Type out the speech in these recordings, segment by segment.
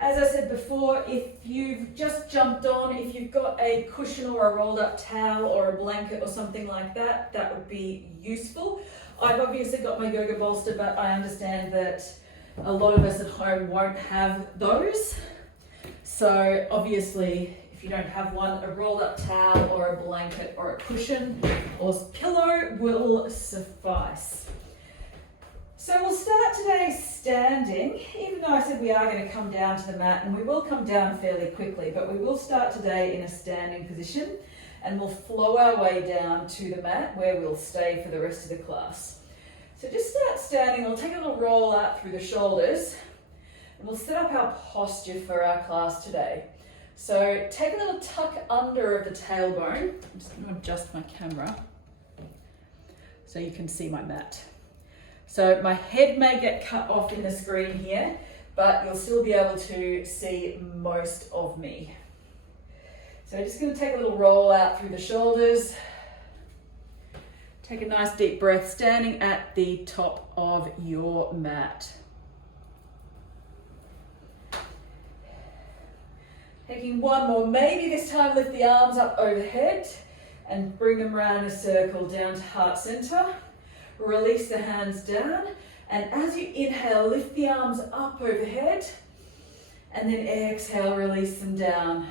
As I said before, if you've just jumped on, if you've got a cushion or a rolled up towel or a blanket or something like that, that would be useful. I've obviously got my yoga bolster, but I understand that a lot of us at home won't have those. So obviously, if you don't have one, a rolled up towel or a blanket or a cushion or pillow will suffice. So we'll start today standing, even though I said we are going to come down to the mat, and we will come down fairly quickly, but we will start today in a standing position and we'll flow our way down to the mat where we'll stay for the rest of the class. So just start standing, we'll take a little roll out through the shoulders and we'll set up our posture for our class today. So take a little tuck under of the tailbone. I'm just going to adjust my camera so you can see my mat. So my head may get cut off in the screen here, but you'll still be able to see most of me. So just going to take a little roll out through the shoulders. Take a nice deep breath, standing at the top of your mat. Taking one more, maybe this time lift the arms up overhead and bring them around in a circle down to heart center. Release the hands down, and as you inhale, lift the arms up overhead, and then exhale, release them down.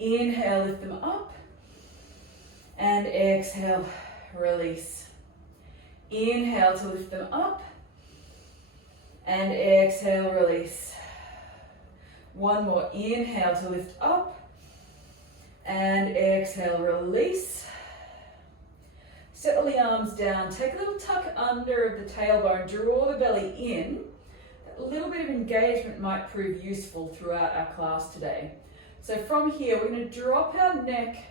Inhale, lift them up, and exhale, release. Inhale to lift them up, and exhale, release. One more, inhale to lift up, and exhale, release. Settle the arms down, take a little tuck under of the tailbone, draw the belly in. A little bit of engagement might prove useful throughout our class today. So from here, we're going to drop our neck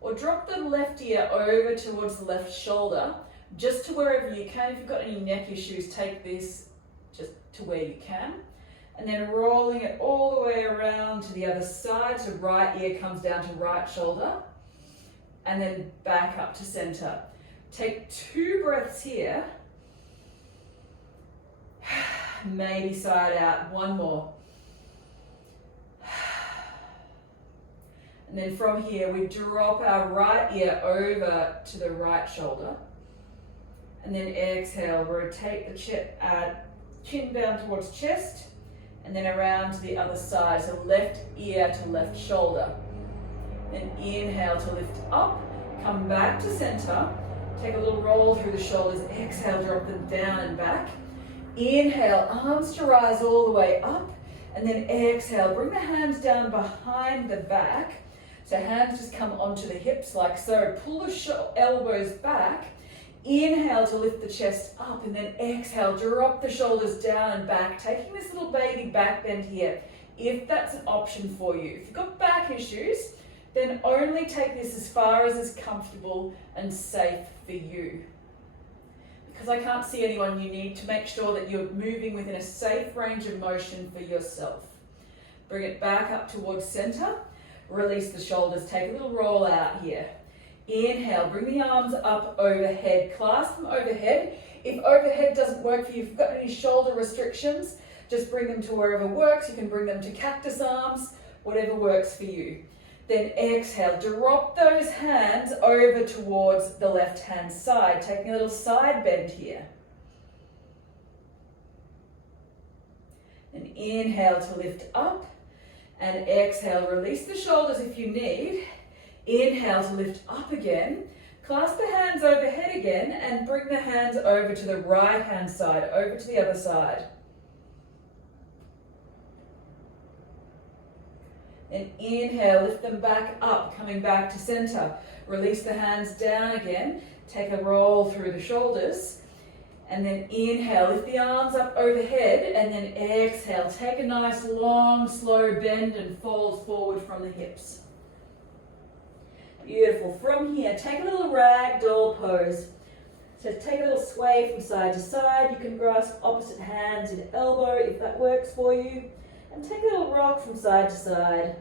or drop the left ear over towards the left shoulder, just to wherever you can. If you've got any neck issues, take this just to where you can. And then rolling it all the way around to the other side, so right ear comes down to right shoulder, and then back up to center. Take 2 breaths here, maybe side out, one more. And then from here, we drop our right ear over to the right shoulder. And then exhale, rotate the chin down towards chest, and then around to the other side, so left ear to left shoulder. Then inhale to lift up, come back to center. Take a little roll through the shoulders, exhale, drop them down and back. Inhale, arms to rise all the way up, and then exhale, bring the hands down behind the back. So hands just come onto the hips like so. Pull the elbows back. Inhale to lift the chest up, and then exhale, drop the shoulders down and back, taking this little baby back bend here, if that's an option for you. If you've got back issues, then only take this as far as is comfortable and safe for you. Because I can't see anyone, you need to make sure that you're moving within a safe range of motion for yourself. Bring it back up towards center. Release the shoulders. Take a little roll out here. Inhale, bring the arms up overhead. Clasp them overhead. If overhead doesn't work for you, if you've got any shoulder restrictions, just bring them to wherever works. You can bring them to cactus arms, whatever works for you. Then exhale, drop those hands over towards the left-hand side, taking a little side bend here. And inhale to lift up, and exhale, release the shoulders if you need. Inhale to lift up again. Clasp the hands overhead again, and bring the hands over to the right-hand side, over to the other side. And inhale, lift them back up, coming back to center. Release the hands down again. Take a roll through the shoulders. And then inhale, lift the arms up overhead. And then exhale, take a nice long, slow bend and fold forward from the hips. Beautiful. From here, take a little ragdoll pose. So take a little sway from side to side. You can grasp opposite hands and elbow if that works for you. And take a little rock from side to side.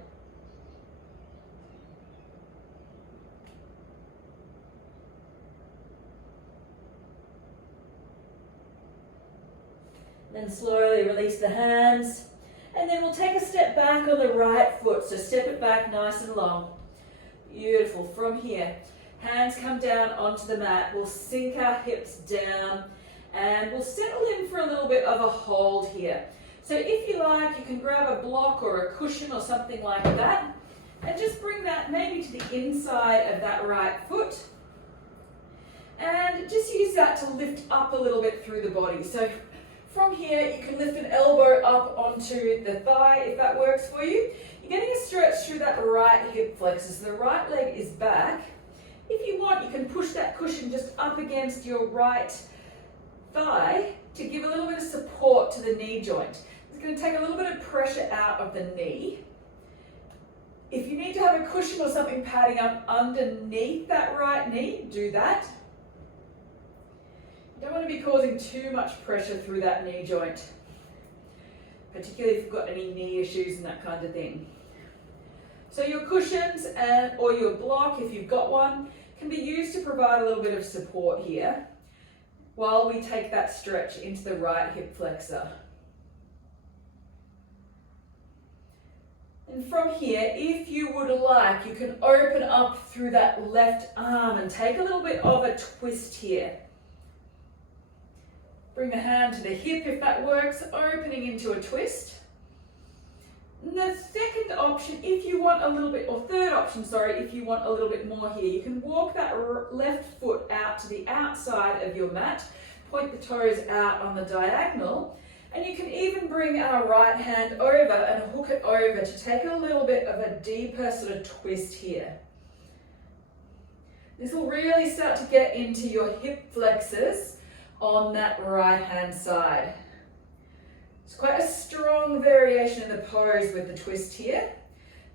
Then slowly release the hands And then we'll take a step back on the right foot. So step it back nice and long. Beautiful. From here, hands come down onto the mat. We'll sink our hips down and we'll settle in for a little bit of a hold here. So if you like, you can grab a block or a cushion or something like that and just bring that maybe to the inside of that right foot. And just use that to lift up a little bit through the body. So from here, you can lift an elbow up onto the thigh if that works for you. You're getting a stretch through that right hip flexor. So the right leg is back. If you want, you can push that cushion just up against your right thigh to give a little bit of support to the knee joint. It's going to take a little bit of pressure out of the knee. If you need to have a cushion or something padding up underneath that right knee, do that. You don't want to be causing too much pressure through that knee joint, particularly if you've got any knee issues and that kind of thing. So your cushions or your block, if you've got one, can be used to provide a little bit of support here while we take that stretch into the right hip flexor. And from here, if you would like, you can open up through that left arm and take a little bit of a twist here. Bring the hand to the hip if that works, opening into a twist. And the second option, if you want a little bit, or third option, sorry, if you want a little bit more here, you can walk that left foot out to the outside of your mat, point the toes out on the diagonal, and you can even bring our right hand over and hook it over to take a little bit of a deeper sort of twist here. This will really start to get into your hip flexors on that right hand side. It's quite a strong variation in the pose with the twist here.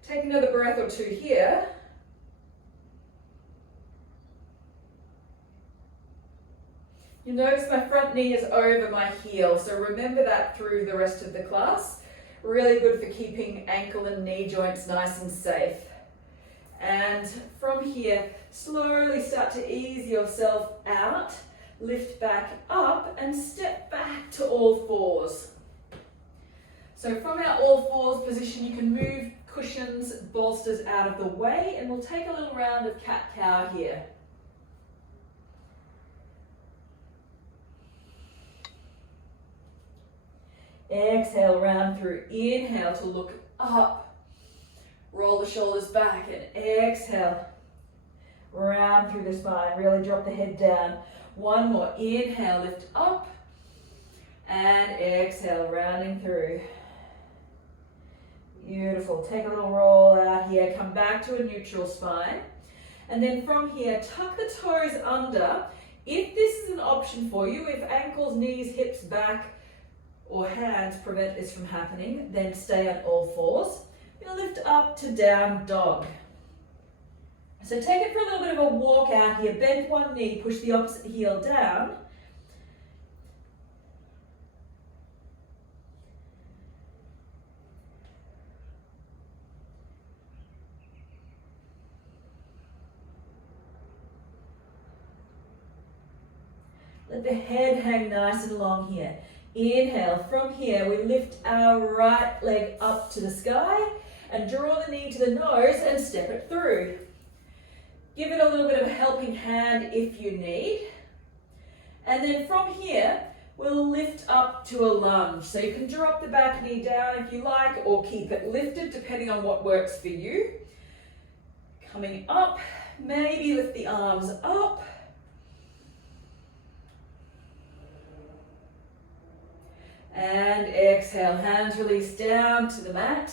Take another breath or two here. You'll notice my front knee is over my heel, so remember that through the rest of the class. Really good for keeping ankle and knee joints nice and safe. And from here, slowly start to ease yourself out, lift back up and step back to all fours. So from our all fours position, you can move cushions, bolsters out of the way, and we'll take a little round of cat-cow here. Exhale, round through. Inhale to look up. Roll the shoulders back and exhale. Round through the spine. Really drop the head down. One more. Inhale, lift up. And exhale, rounding through. Beautiful. Take a little roll out here. Come back to a neutral spine. And then from here, tuck the toes under. If this is an option for you, if ankles, knees, hips, back, or hands prevent this from happening, then stay on all fours. You'll lift up to down dog. So take it for a little bit of a walk out here. Bend one knee, push the opposite heel down. Let the head hang nice and long here. Inhale, from here we lift our right leg up to the sky and draw the knee to the nose and step it through. Give it a little bit of a helping hand if you need. And then from here, we'll lift up to a lunge. So you can drop the back knee down if you like, or keep it lifted depending on what works for you. Coming up, maybe lift the arms up. And exhale, hands release down to the mat.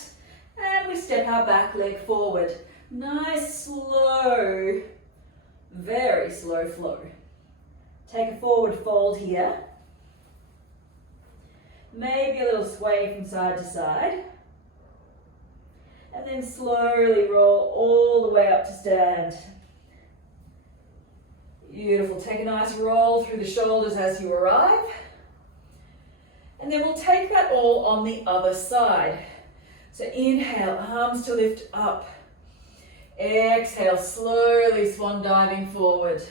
And we step our back leg forward. Nice, slow, very slow flow. Take a forward fold here. Maybe a little sway from side to side. And then slowly roll all the way up to stand. Beautiful. Take a nice roll through the shoulders as you arrive. And then we'll take that all on the other side. So inhale, arms to lift up. Exhale, slowly swan diving forward.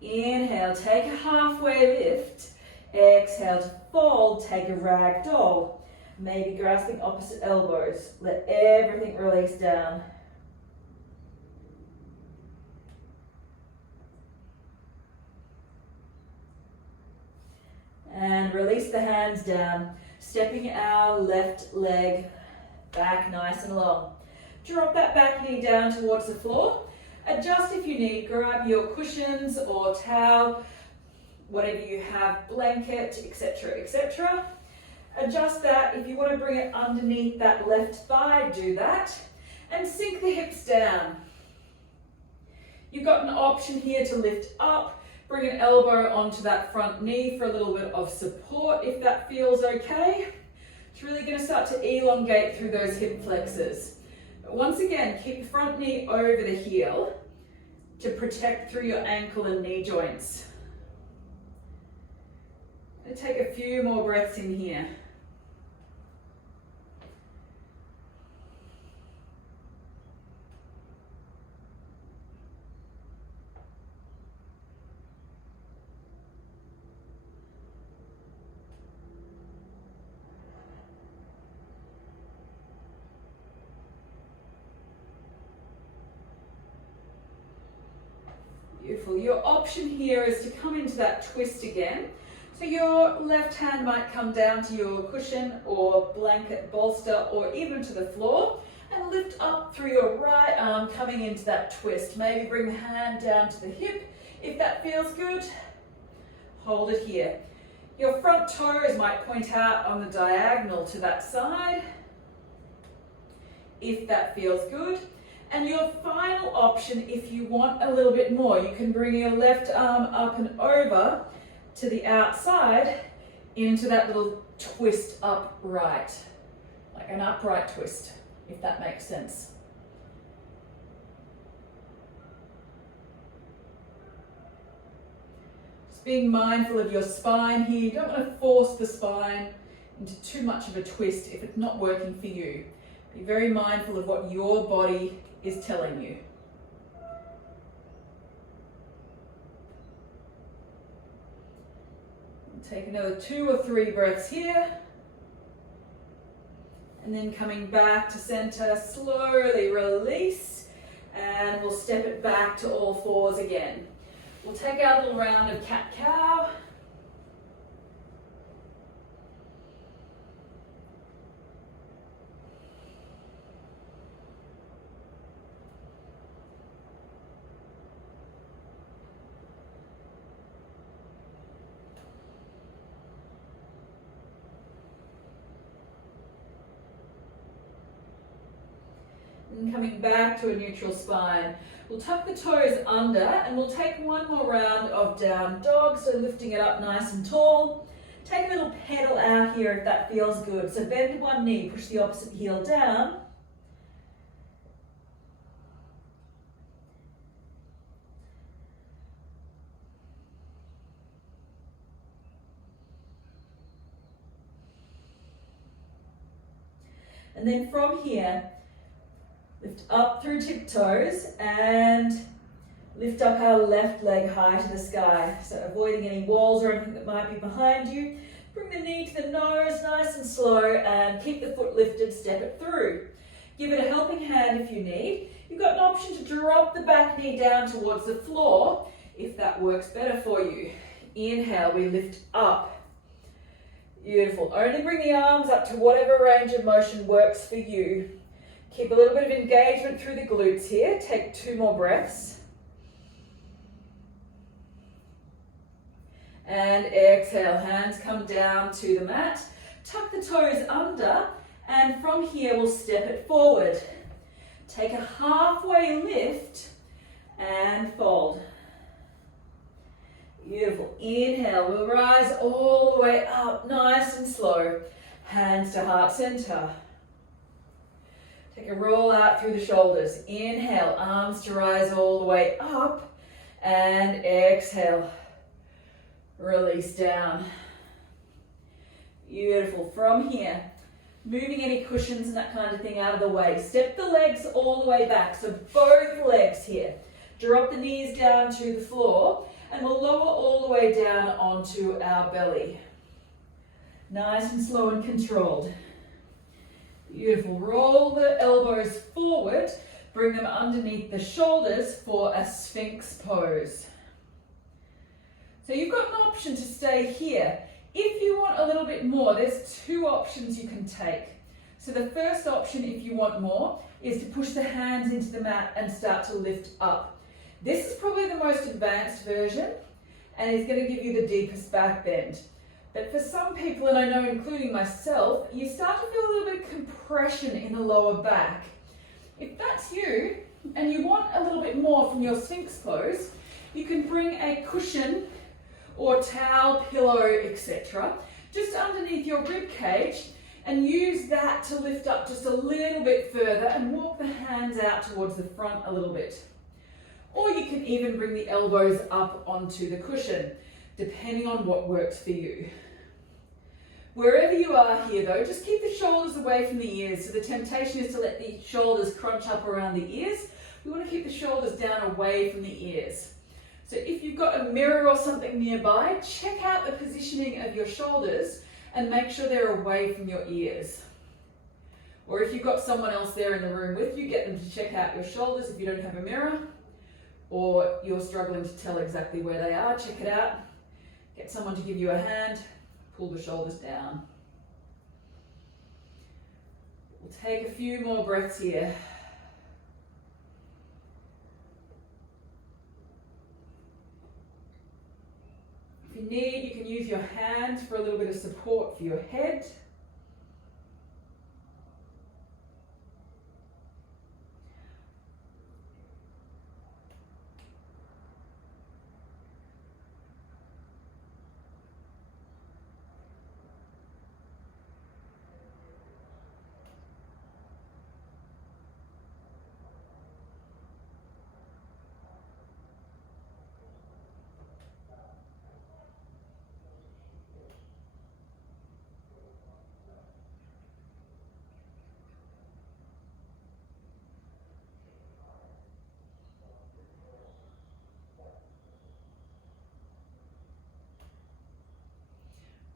Inhale, take a halfway lift. Exhale to fold, take a ragdoll. Maybe grasping opposite elbows. Let everything release down. And release the hands down, stepping our left leg back nice and long. Drop that back knee down towards the floor. Adjust if you need. Grab your cushions or towel, whatever you have, blanket, etc., etc. Adjust that. If you want to bring it underneath that left thigh, do that. And sink the hips down. You've got an option here to lift up. Bring an elbow onto that front knee for a little bit of support if that feels okay. It's really going to start to elongate through those hip flexors. But once again, keep the front knee over the heel to protect through your ankle and knee joints. I'm going to take a few more breaths in here. Beautiful. Your option here is to come into that twist again. So your left hand might come down to your cushion or blanket bolster or even to the floor and lift up through your right arm coming into that twist. Maybe bring the hand down to the hip if that feels good. Hold it here. Your front toes might point out on the diagonal to that side if that feels good. And your final option, if you want a little bit more, you can bring your left arm up and over to the outside into that little twist upright, like an upright twist, if that makes sense. Just being mindful of your spine here. You don't want to force the spine into too much of a twist if it's not working for you. Be very mindful of what your body is telling you. Take another 2 or 3 breaths here. And then coming back to center, slowly release. And we'll step it back to all fours again. We'll take our little round of cat-cow. And coming back to a neutral spine. We'll tuck the toes under and we'll take one more round of down dog, so lifting it up nice and tall. Take a little pedal out here if that feels good. So bend one knee, push the opposite heel down. And then from here, lift up through tiptoes and lift up our left leg high to the sky. So avoiding any walls or anything that might be behind you. Bring the knee to the nose, nice and slow, and keep the foot lifted, step it through. Give it a helping hand if you need. You've got an option to drop the back knee down towards the floor if that works better for you. Inhale, we lift up. Beautiful. Only bring the arms up to whatever range of motion works for you. Keep a little bit of engagement through the glutes here. Take 2 more breaths. And exhale, hands come down to the mat. Tuck the toes under, and from here we'll step it forward. Take a halfway lift and fold. Beautiful. Inhale, we'll rise all the way up, nice and slow. Hands to heart center. Take a roll out through the shoulders. Inhale, arms to rise all the way up. And exhale, release down. Beautiful. From here, moving any cushions and that kind of thing out of the way. Step the legs all the way back. So both legs here. Drop the knees down to the floor. And we'll lower all the way down onto our belly. Nice and slow and controlled. Beautiful. Roll the elbows forward. Bring them underneath the shoulders for a Sphinx pose. So you've got an option to stay here. If you want a little bit more, there's two options you can take. So the first option, if you want more, is to push the hands into the mat and start to lift up. This is probably the most advanced version and is going to give you the deepest back bend. But for some people, and I know including myself, you start to feel a little bit of compression in the lower back. If that's you and you want a little bit more from your Sphinx pose, you can bring a cushion or towel, pillow, etc. just underneath your rib cage and use that to lift up just a little bit further and walk the hands out towards the front a little bit. Or you can even bring the elbows up onto the cushion, depending on what works for you. Wherever you are here though, just keep the shoulders away from the ears. So the temptation is to let the shoulders crunch up around the ears. We want to keep the shoulders down away from the ears. So if you've got a mirror or something nearby, check out the positioning of your shoulders and make sure they're away from your ears. Or if you've got someone else there in the room with you, get them to check out your shoulders if you don't have a mirror, or you're struggling to tell exactly where they are, check it out. Get someone to give you a hand, pull the shoulders down. We'll take a few more breaths here. If you need, you can use your hands for a little bit of support for your head.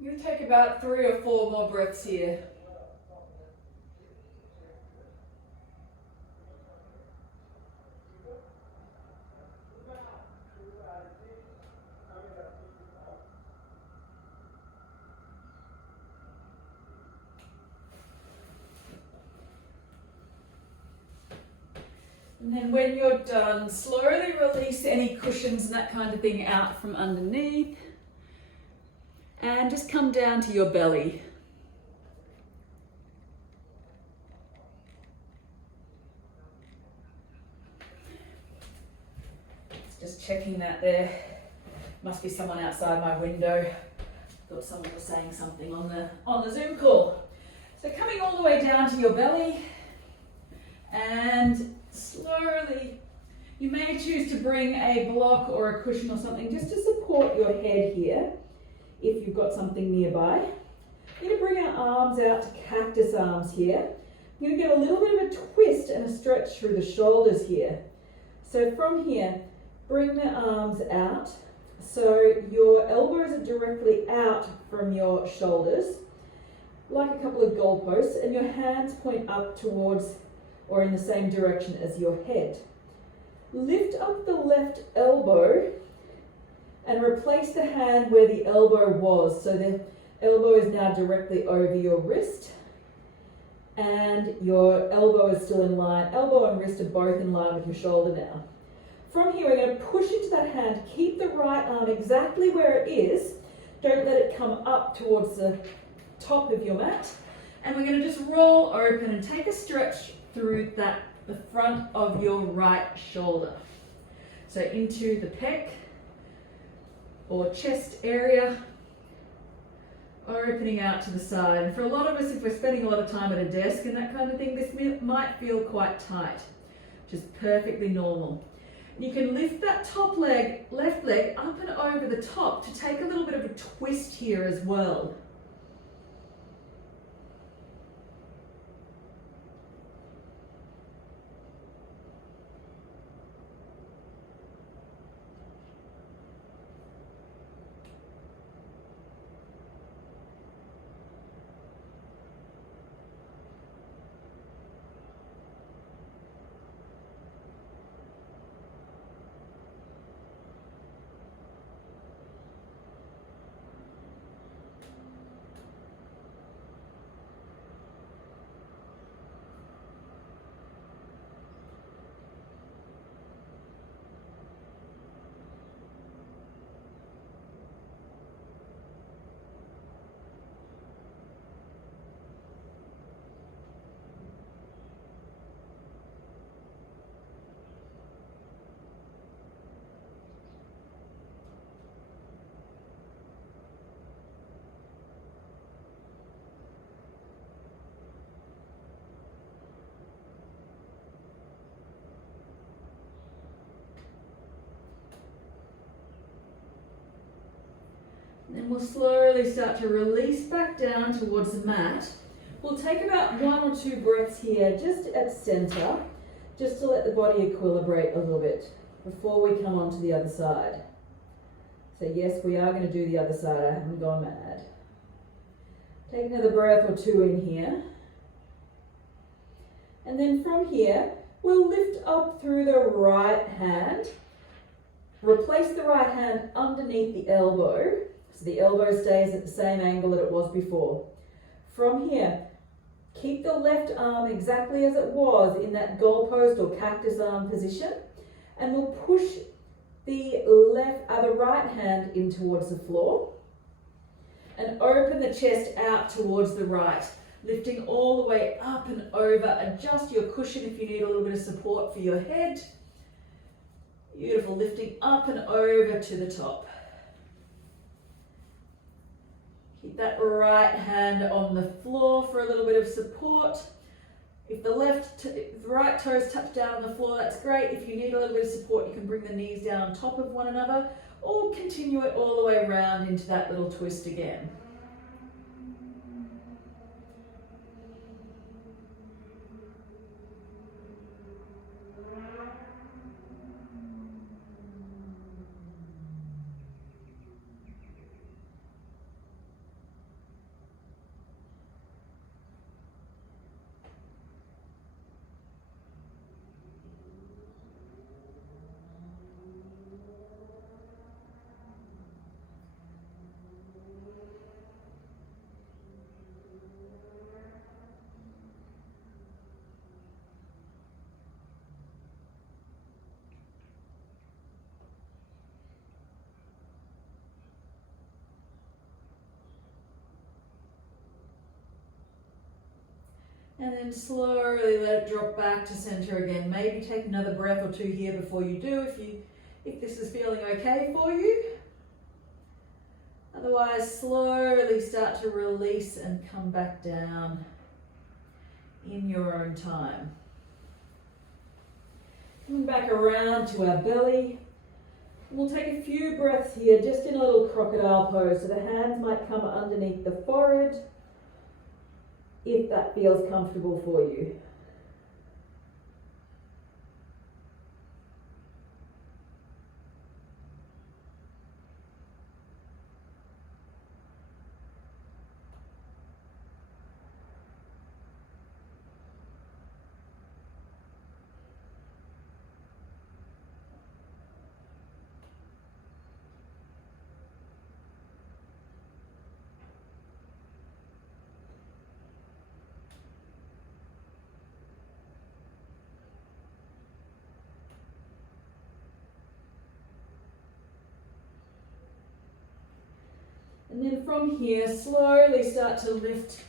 I'm going to take about 3 or 4 more breaths here. And then when you're done, slowly release any cushions and that kind of thing out from underneath. And just come down to your belly. Just checking that there. Must be someone outside my window. Thought someone was saying something on the Zoom call. So coming all the way down to your belly, and slowly, you may choose to bring a block or a cushion or something just to support your head here. If you've got something nearby. We're going to bring our arms out to cactus arms here. We're going to get a little bit of a twist and a stretch through the shoulders here. So from here, bring the arms out. So your elbows are directly out from your shoulders, like a couple of goalposts, and your hands point up towards or in the same direction as your head. Lift up the left elbow and replace the hand where the elbow was. So the elbow is now directly over your wrist and your elbow is still in line. Elbow and wrist are both in line with your shoulder now. From here, we're going to push into that hand. Keep the right arm exactly where it is. Don't let it come up towards the top of your mat. And we're going to just roll open and take a stretch through the front of your right shoulder. So into the pec or chest area, opening out to the side. And for a lot of us, if we're spending a lot of time at a desk and that kind of thing, this might feel quite tight, which is perfectly normal. You can lift that top leg, left leg, up and over the top to take a little bit of a twist here as well. And we'll slowly start to release back down towards the mat. We'll take about 1 or 2 breaths here, just at center, just to let the body equilibrate a little bit before we come on to the other side. So yes, we are going to do the other side. I haven't gone mad. Take another breath or 2 in here. And then from here, we'll lift up through the right hand. Replace the right hand underneath the elbow, so the elbow stays at the same angle that it was before. From here, keep the left arm exactly as it was in that goalpost or cactus arm position, and we'll push the right hand in towards the floor and open the chest out towards the right, lifting all the way up and over. Adjust your cushion if you need a little bit of support for your head. Beautiful, lifting up and over to the top. Keep that right hand on the floor for a little bit of support. If the right toes touch down on the floor, that's great. If you need a little bit of support, you can bring the knees down on top of one another, or continue it all the way around into that little twist again. And then slowly let it drop back to center again. Maybe take another breath or 2 here before you do, if this is feeling okay for you. Otherwise, slowly start to release and come back down in your own time. Coming back around to our belly. We'll take a few breaths here, just in a little crocodile pose. So the hands might come underneath the forehead, if that feels comfortable for you. And then from here, slowly start to lift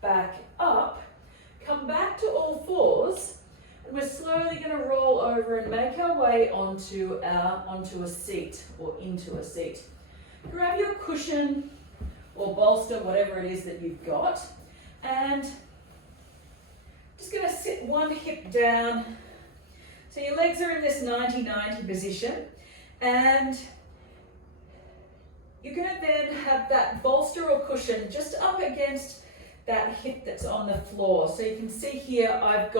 back up. Come back to all fours, and we're slowly going to roll over and make our way onto a seat or into a seat. Grab your cushion or bolster, whatever it is that you've got, and just going to sit one hip down. So your legs are in this 90-90 position, and you're going to then have that bolster or cushion just up against that hip that's on the floor. So you can see here I'm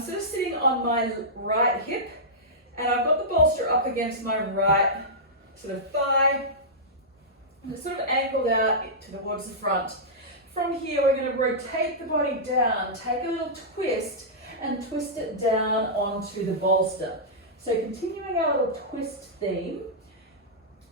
sort of sitting on my right hip, and I've got the bolster up against my right sort of thigh. And it's sort of angled out towards the front. From here, we're going to rotate the body down, take a little twist, and twist it down onto the bolster. So continuing our little twist theme.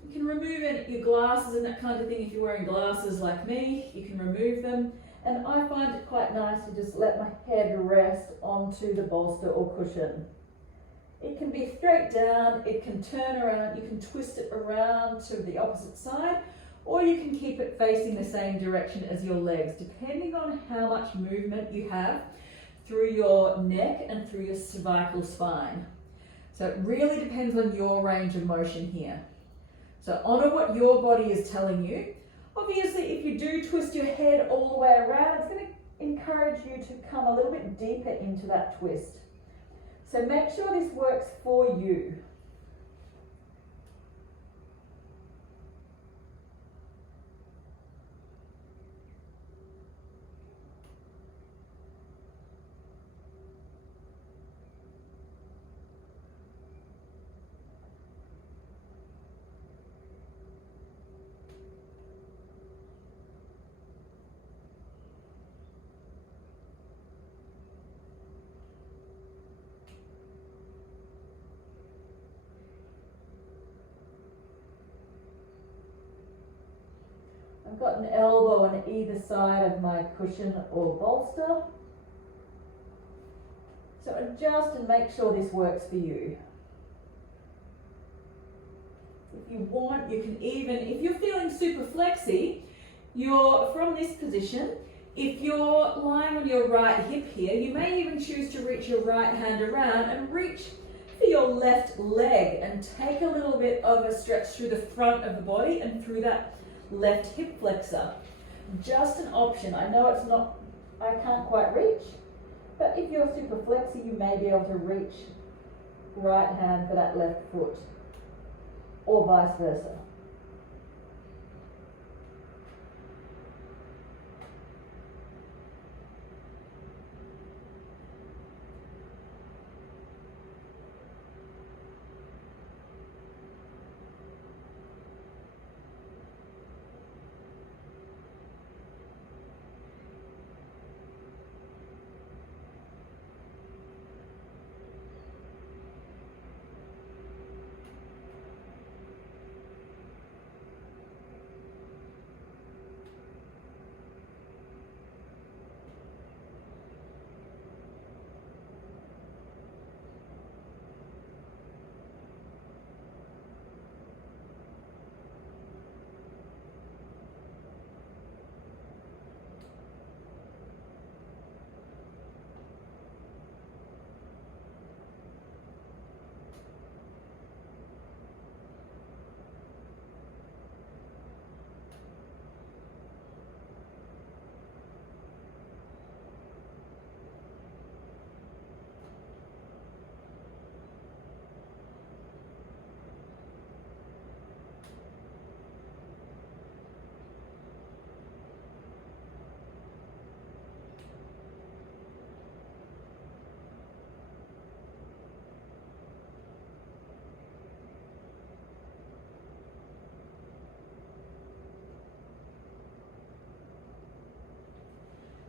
You can remove your glasses and that kind of thing. If you're wearing glasses like me, you can remove them. And I find it quite nice to just let my head rest onto the bolster or cushion. It can be straight down, it can turn around, you can twist it around to the opposite side, or you can keep it facing the same direction as your legs, depending on how much movement you have through your neck and through your cervical spine. So it really depends on your range of motion here. So honor what your body is telling you. Obviously, if you do twist your head all the way around, it's going to encourage you to come a little bit deeper into that twist. So make sure this works for you. I've got an elbow on either side of my cushion or bolster. So adjust and make sure this works for you. If you want, you can even, if you're feeling super flexy, you're from this position. If you're lying on your right hip here, you may even choose to reach your right hand around and reach for your left leg and take a little bit of a stretch through the front of the body and through that left hip flexor. Just an option. I know it's not, I can't quite reach, but if you're super flexy, you may be able to reach right hand for that left foot, or vice versa.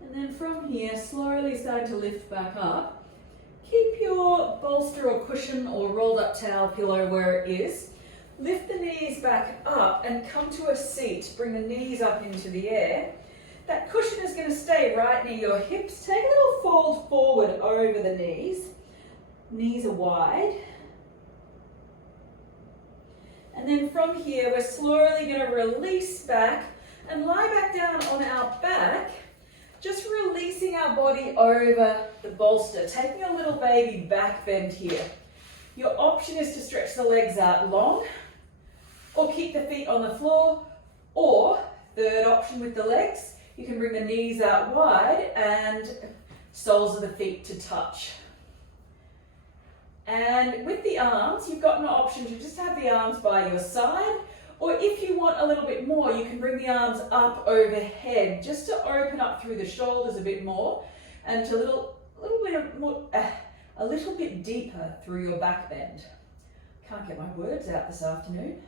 And then from here, slowly start to lift back up. Keep your bolster or cushion or rolled up towel pillow where it is. Lift the knees back up and come to a seat. Bring the knees up into the air. That cushion is going to stay right near your hips. Take a little fold forward over the knees. Knees are wide. And then from here, we're slowly going to release back and lie back down on our back. Just releasing our body over the bolster, taking a little baby back bend here. Your option is to stretch the legs out long or keep the feet on the floor, or third option with the legs, you can bring the knees out wide and soles of the feet to touch. And with the arms, you've got an option to just have the arms by your side, or if you want a little bit more, you can bring the arms up overhead just to open up through the shoulders a bit more and to a little bit deeper through your back bend. Can't get my words out this afternoon.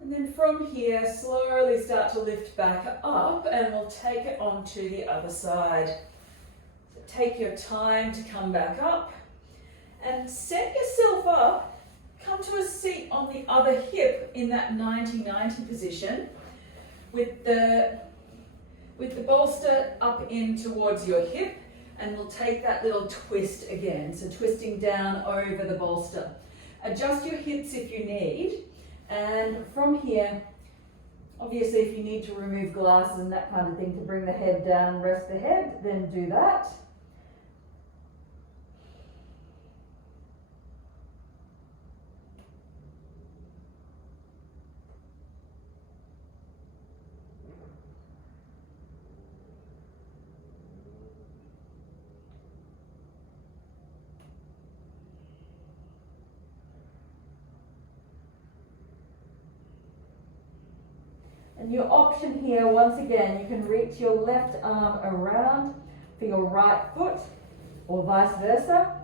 And then from here, slowly start to lift back up and we'll take it onto the other side. So take your time to come back up and set yourself up. Come to a seat on the other hip in that 90-90 position. with the bolster up in towards your hip, and we'll take that little twist again. So twisting down over the bolster. Adjust your hips if you need, and from here, obviously if you need to remove glasses and that kind of thing to bring the head down, rest the head, then do that. And your option here, once again, you can reach your left arm around for your right foot or vice versa.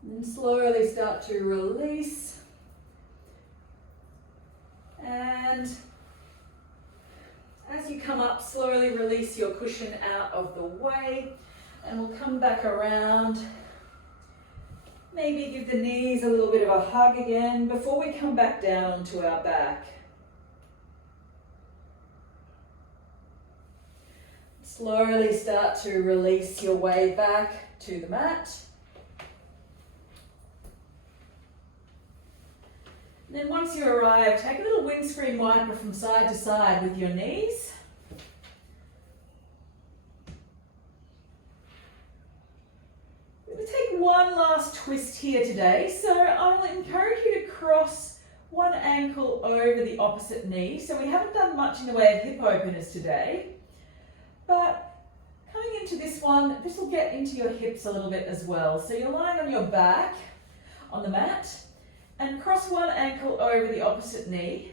And then slowly start to release. And as you come up, slowly release your cushion out of the way. And we'll come back around. Maybe give the knees a little bit of a hug again before we come back down onto our back. Slowly start to release your way back to the mat. And then once you arrive, take a little windscreen wiper from side to side with your knees. We're going to take one last twist here today. So I'll encourage you to cross one ankle over the opposite knee. So we haven't done much in the way of hip openers today. But coming into this one, this will get into your hips a little bit as well. So you're lying on your back on the mat. And cross one ankle over the opposite knee,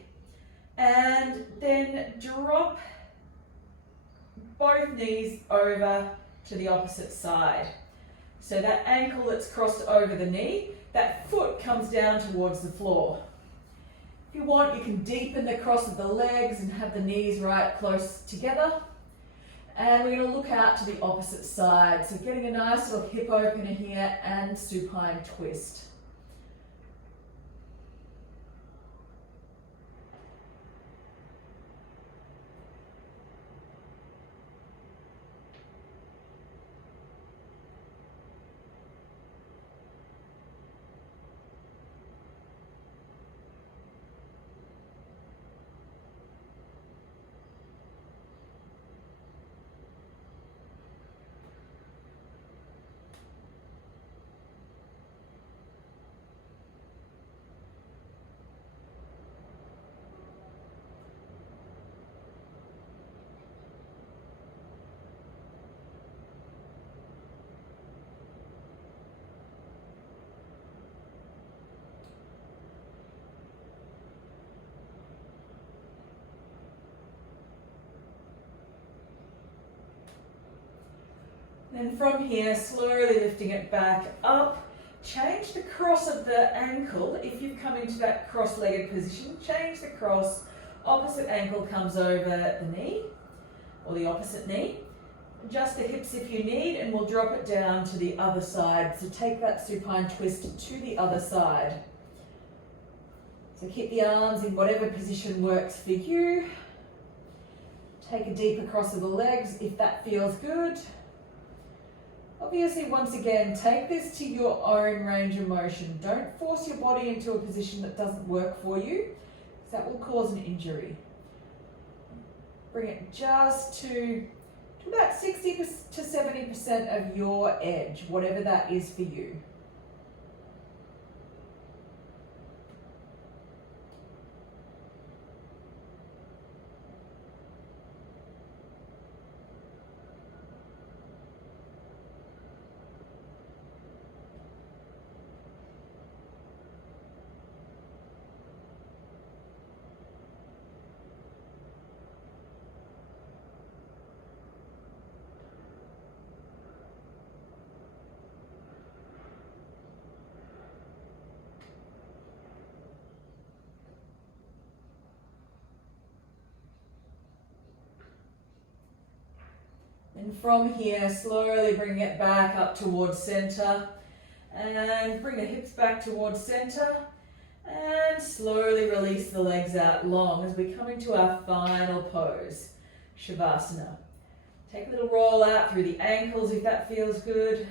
and then drop both knees over to the opposite side. So that ankle that's crossed over the knee, that foot comes down towards the floor. If you want, you can deepen the cross of the legs and have the knees right close together. And we're going to look out to the opposite side. So getting a nice little hip opener here and supine twist. Then from here, slowly lifting it back up, change the cross of the ankle. If you've come into that cross-legged position, change the cross. Opposite ankle comes over the knee, or the opposite knee. Adjust the hips if you need, and we'll drop it down to the other side. So take that supine twist to the other side. So keep the arms in whatever position works for you. Take a deeper cross of the legs if that feels good. Obviously, once again, take this to your own range of motion. Don't force your body into a position that doesn't work for you, because that will cause an injury. Bring it just to about 60 to 70% of your edge, whatever that is for you. And from here, slowly bring it back up towards center, and bring the hips back towards center, and slowly release the legs out long as we come into our final pose, Shavasana. Take a little roll out through the ankles if that feels good.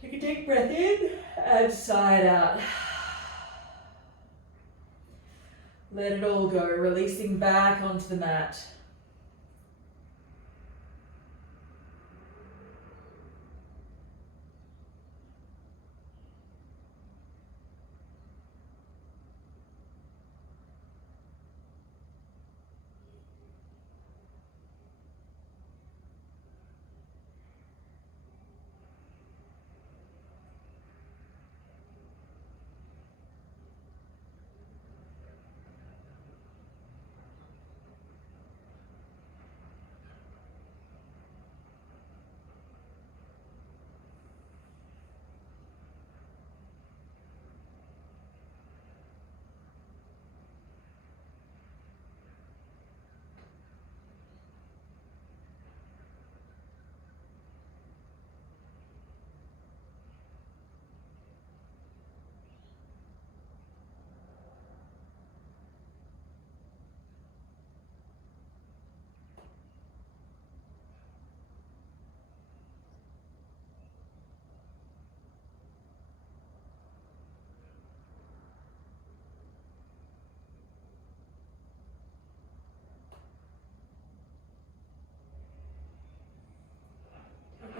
Take a deep breath in and side out. Let it all go, releasing back onto the mat.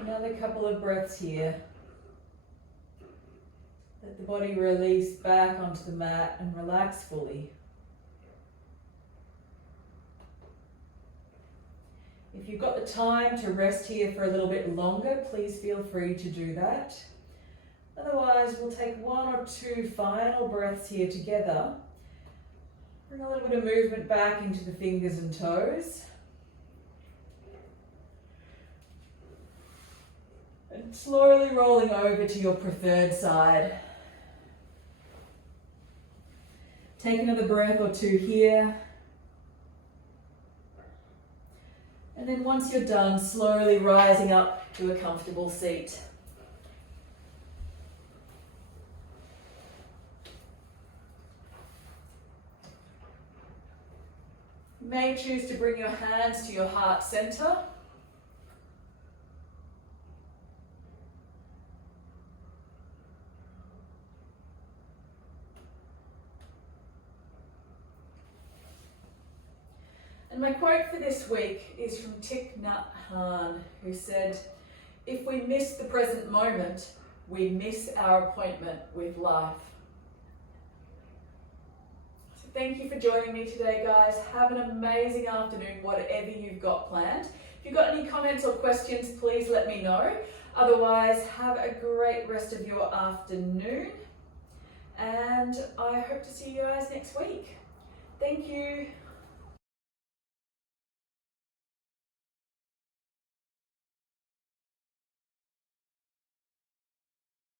Another couple of breaths here. Let the body release back onto the mat and relax fully. If you've got the time to rest here for a little bit longer, please feel free to do that. Otherwise, we'll take one or two final breaths here together. Bring a little bit of movement back into the fingers and toes. And slowly rolling over to your preferred side. Take another breath or two here. And then once you're done, slowly rising up to a comfortable seat. You may choose to bring your hands to your heart center. And my quote for this week is from Thich Nhat Hanh, who said, "If we miss the present moment, we miss our appointment with life." So thank you for joining me today, guys. Have an amazing afternoon, whatever you've got planned. If you've got any comments or questions, please let me know. Otherwise, have a great rest of your afternoon. And I hope to see you guys next week. Thank you.